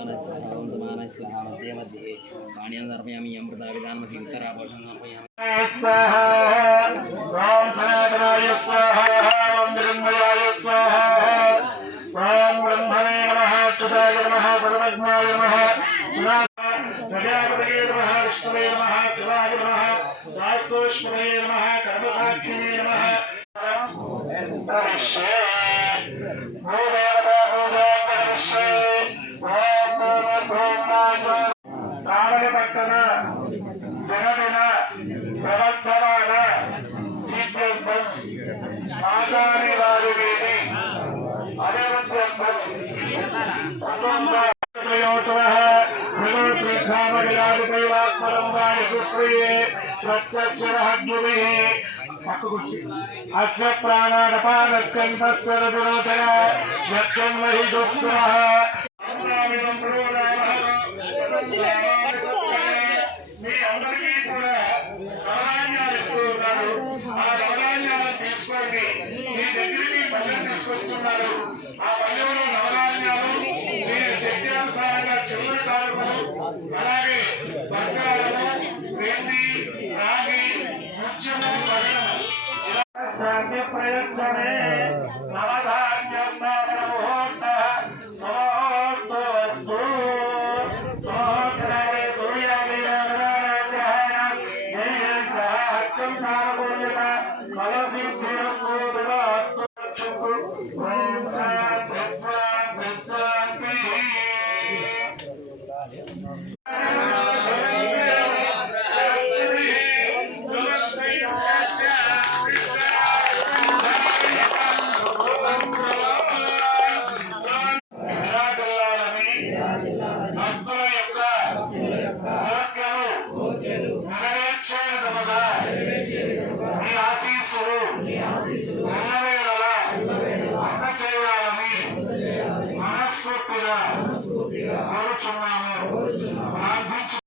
मध्ये मध्ये पाण्यां समर्पयामि अमृताभिधानमसि उत्तरापोषणं समर्पयामि प्रजापतये नमः विष्णवे नमः शिवाय नमः वास्तुष्मणे नमः कर्मसाक्षिणे नमः ಶ್ರಾವಣಪಟ್ಟಣ ಜನದಿನ ಪ್ರವರ್ತಮಾನ ಸೀತ್ಯಂತಂ ಮಾತಾಡಿದಾರು ಬೇಡಿ ಅನಿರುದ್ಧಂತಂ ಪ್ರಯೋಜನಃ अस्य प्राणाडपानत्यन्तस्य रघुनाथः यत्यन्महि दुःस्वः మీ అందరికీ కూడా సమాధానాలు ఇస్తూ ఉన్నారు ఆ నవధాన్యాలను తీసుకోండి మీ దగ్గరికి తీసుకొస్తున్నారు ఆ పల్లెలో నవధాన్యాలు మీ శక్తి అనుసారంగా చెవులు అలాగే బంగారము వెండి రాగి ముత్యము నవధాన్య సంతానోన్నత ఫలసిద్ధిరస్తు కోరుచున్నాను ప్రార్థించు